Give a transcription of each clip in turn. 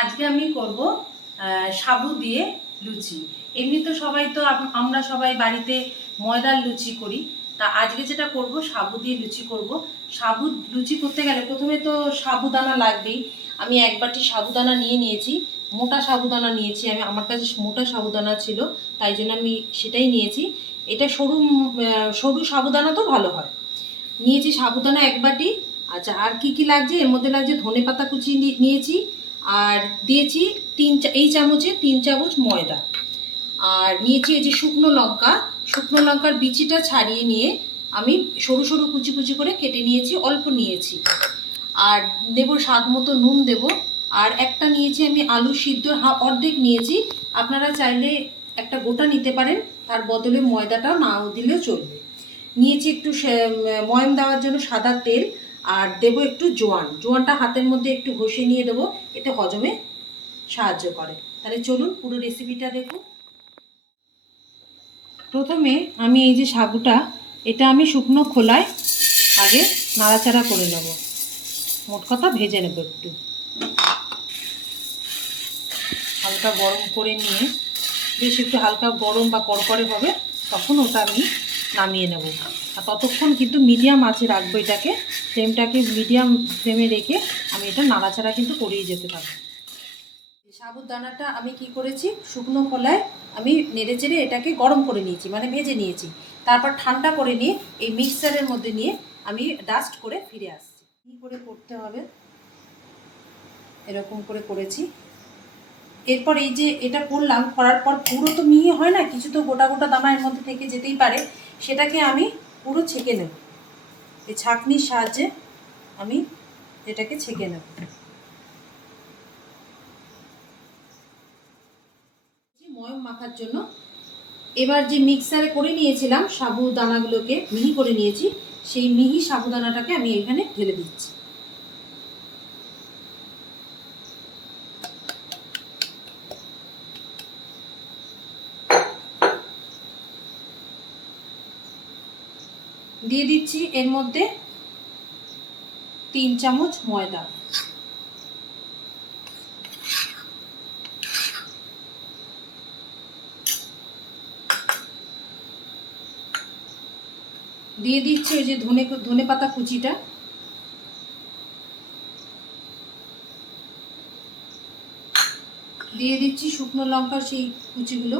আজকে আমি করব সাবু দিয়ে লুচি। এমনি তো আমরা সবাই বাড়িতে ময়দার লুচি করি। তা আজকে যেটা করব সাবু দিয়ে লুচি করব। সাবু লুচি করতে গেলে প্রথমে তো সাবুদানা লাগবেই। আমি এক বাটি সাবুদানা নিয়েছি, মোটা সাবুদানা নিয়েছি। আমার কাছে মোটা সাবুদানা ছিল, তাই জন্য আমি সেটাই নিয়েছি। এটা সরু সরু সাবুদানা তো ভালো হয়। নিয়েছি সাবুদানা এক বাটি। আচ্ছা, আর কি কি লাগছে? এর মধ্যে লাগছে ধনেপাতা কুচি নিয়েছি, আর দিয়েছি এই চামচে 3 চামচ ময়দা। আর নিয়েছি এই যে শুকনো লঙ্কার বিচিটা ছাড়িয়ে নিয়ে আমি সরু সরু কুচি কুচি করে কেটে নিয়েছি, অল্প নিয়েছি। আর দেব স্বাদ মতো নুন দেব। আর একটা নিয়েছি আমি আলু সিদ্ধ, অর্ধেক নিয়েছি। আপনারা চাইলে একটা গোটা নিতে পারেন, তার বদলে ময়দাটা নাও দিলেও চলবে। নিয়েছি একটু ময়াম দেওয়ার জন্য সাদা তেল, আর দেবো একটু জোয়ানটা হাতের মধ্যে একটু ঘষে নিয়ে দেবো, এতে হজমে সাহায্য করে। তাহলে চলুন পুরো রেসিপিটা দেখুন। প্রথমে আমি এই যে সাবুটা, এটা আমি শুকনো খোলায় আগে নাড়াচাড়া করে নেব, মোট কথা ভেজে নেব। একটু হালকা গরম করে নিয়ে, বেশ একটু হালকা গরম বা কড়কড়ে হবে, তখন ওটা আমি নামিয়ে নেব। আর ততক্ষণ কিন্তু মিডিয়াম আঁচে রাখবো এটাকে, ফ্লেমটাকে মিডিয়াম ফ্লেমে রেখে আমি এটা নাড়াচাড়া কিন্তু করিয়ে যেতে পারবো। সাবুদানাটা আমি কি করেছি, শুকনো খোলায় আমি নেড়ে চেড়ে এটাকে গরম করে নিয়েছি, মানে ভেজে নিয়েছি। তারপর ঠান্ডা করে নিয়ে এই মিক্সারের মধ্যে নিয়ে আমি ডাস্ট করে ফিরে আসছি। কী করে করতে হবে, এরকম করে করেছি। এরপর এই যে এটা করার পর পুরো তো মিহি হয় না, কিছু তো গোটা গোটা দানা এর মধ্যে থেকে যেতেই পারে। সেটাকে আমি পুরো ছেঁকে নেব, এই ছাঁকনির সাহায্যে আমি এটাকে ছেঁকে নেব। ময়ম মাখার জন্য এবার যে মিক্সারে করে নিয়েছিলাম সাবুদানাগুলোকে মিহি করে নিয়েছি, সেই মিহি সাবুদানাটাকে আমি এখানে ঢেলে দিচ্ছি। দিয়ে দিচ্ছি এর মধ্যে 3 চামচ ময়দা। দিয়ে দিচ্ছি ওই যে ধনে পাতা কুচিটা। দিয়ে দিচ্ছি শুকনো লঙ্কার সেই কুচিগুলো,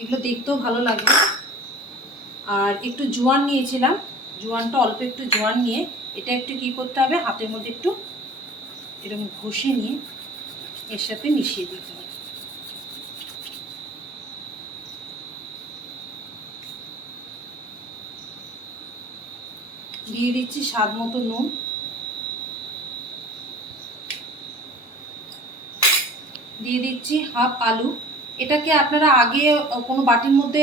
এগুলো দেখতেও ভালো লাগবে। আর একটু জোয়ান নিয়েছিলাম, জোয়ানটা অল্প একটু জোয়ান নিয়ে এটা একটু কি করতে হবে, হাতের মধ্যে একটু এরকম ঘষে নিয়ে এর সাথে মিশিয়ে দিতে হবে। দিয়ে দিচ্ছি স্বাদ মতো নুন। দিয়ে দিচ্ছি হাফ আলু। এটাকে আপনারা আগে কোনো বাটির মধ্যে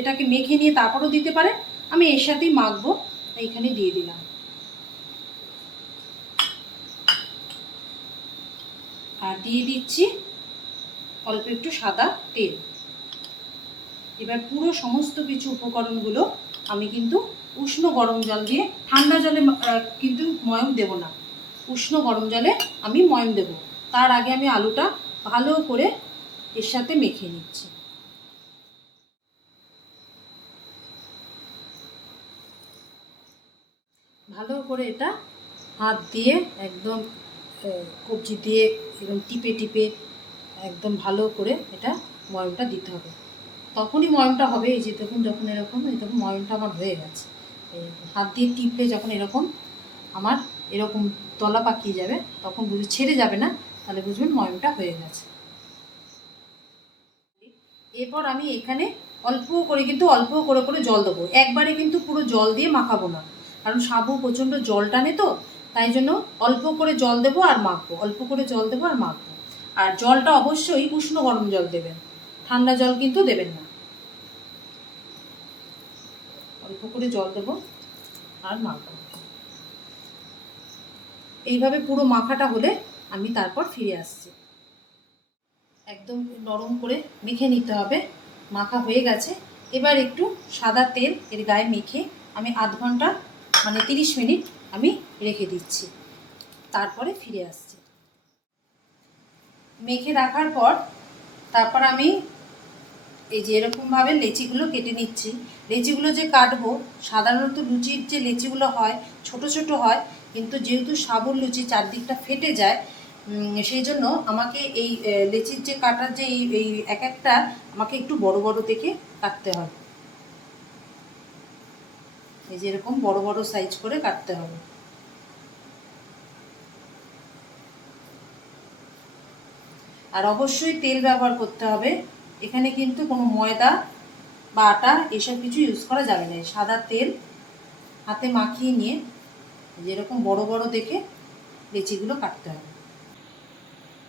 এটাকে মেখে নিয়ে তারপরও দিতে পারেন, আমি এর সাথেই মাখবো, এইখানে দিয়ে দিলাম। আর দিয়ে দিচ্ছি অল্প একটু সাদা তেল। এবার পুরো সমস্ত কিছু উপকরণগুলো আমি কিন্তু উষ্ণ গরম জল দিয়ে, ঠান্ডা জলে কিন্তু ময়ম দেব না, উষ্ণ গরম জলে আমি ময়ম দেব। তার আগে আমি আলুটা ভালো করে এর সাথে মেখে নিচ্ছি। ভালো করে এটা হাত দিয়ে একদম কবজি দিয়ে এরকম টিপে টিপে একদম ভালো করে এটা ময়মটা দিতে হবে। তখনই ময়মটা হবে। এই যে দেখুন, যখন এরকম, এই তখন ময়মটা আমার হয়ে গেছে। হাত দিয়ে টিপলে যখন এরকম আমার এরকম তলা পাকিয়ে যাবে, তখন ছেড়ে যাবে না, তাহলে বুঝবেন ময়মটা হয়ে গেছে। এরপর আমি এখানে অল্প করে করে জল দেবো। একবারে কিন্তু পুরো জল দিয়ে মাখাবো না, কারণ সাবু প্রচণ্ড জল টানে তো, তাই জন্য অল্প করে জল দেবো আর মাখবো, অল্প করে জল দেবো আর মাখবো। আর জলটা অবশ্যই উষ্ণ গরম জল দেবেন, ঠান্ডা জল কিন্তু দেবেন না। অল্প করে জল দেবো আর মাখবো। এইভাবে পুরো মাখাটা হলে আমি তারপর ফিরে আসছি। একদম নরম করে মেখে নিতে হবে। মাখা হয়ে গেছে। এবার একটু সাদা তেল এর গায়ে মেখে আমি আধ ঘন্টা, মানে 30 মিনিট আমি রেখে দিচ্ছি, তারপরে ফিরে আসছি। মেখে রাখার পর তারপর আমি এই যে এরকমভাবে লেচিগুলো কেটে নিচ্ছি। লেচিগুলো যে কাটবো, সাধারণত লুচির যে লেচিগুলো হয় ছোট ছোট হয়, কিন্তু যেহেতু সাবুর লুচি চারদিকটা ফেটে যায়, সেই জন্য আমাকে এই লেচির যে কাটার যে এই এক একটা আমাকে একটু বড় বড় দেখে কাটতে হবে। এই যে এরকম বড় বড় সাইজ করে কাটতে হবে। আর অবশ্যই তেল ব্যবহার করতে হবে। এখানে কিন্তু কোনো ময়দা বা আটা এসব কিছু ইউজ করা যাবে না। সাদা তেল হাতে মাখিয়ে নিয়ে যেরকম বড় বড় দেখে লেচিগুলো কাটতে হবে।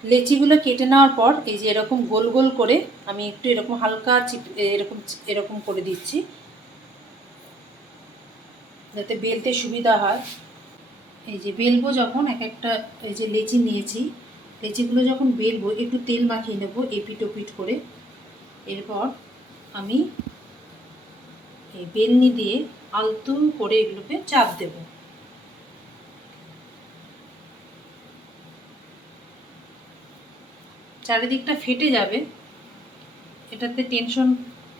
লেচিগুলো কেটে নেওয়ার পর এই যে এরকম গোল গোল করে আমি একটু এরকম হালকা এরকম এরকম করে দিচ্ছি, যাতে বেলতে সুবিধা হয়। এই যে বেলবো যখন এক একটা, এই যে লেচি নিয়েছি, লেচিগুলো যখন বেলবো একটু তেল মাখিয়ে নেবো এপিট ওপিট করে। এরপর আমি এই বেলনি দিয়ে আলতো করে এগুলোকে চাপ দেব। চারিদিকটা ফেটে যাবে, এটাতে টেনশন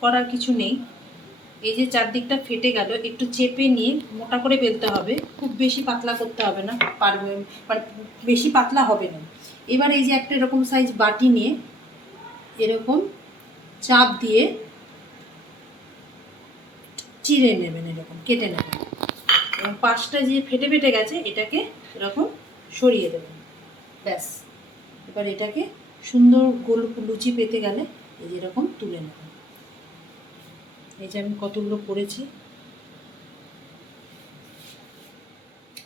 করার কিছু নেই। এই যে চারদিকটা ফেটে গেল, একটু চেপে নিয়ে মোটা করে বেলতে হবে, খুব বেশি পাতলা করতে হবে না, পারবে মানে বেশি পাতলা হবে না। এবার এই যে একটা এরকম সাইজ বাটি নিয়ে এরকম চাপ দিয়ে চিড়ে নেবেন, এরকম কেটে নেবেন, এবং পাশটা যে ফেটে ফেটে গেছে এটাকে এরকম সরিয়ে দেবেন। ব্যাস, এবার এটাকে সুন্দর গোল লুচি পেতে গেলে এই যে এরকম তুলে নেবেন। এই যে আমি কতগুলো করেছি,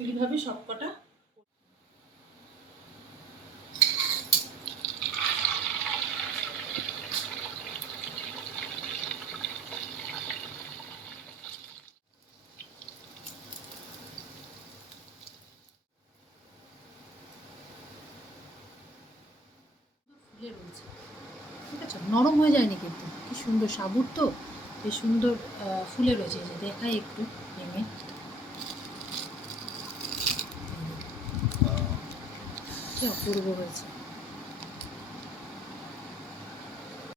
এইভাবে সবকটা ফুলে রয়েছে, ঠিক আছে, নরম হয়ে যায়নি কিন্তু, কি সুন্দর সাবুর তো, বেশ সুন্দর ফুলে রয়েছে। যে দেখাই একটু ভেঙে, কি অপূর্ব হয়েছে।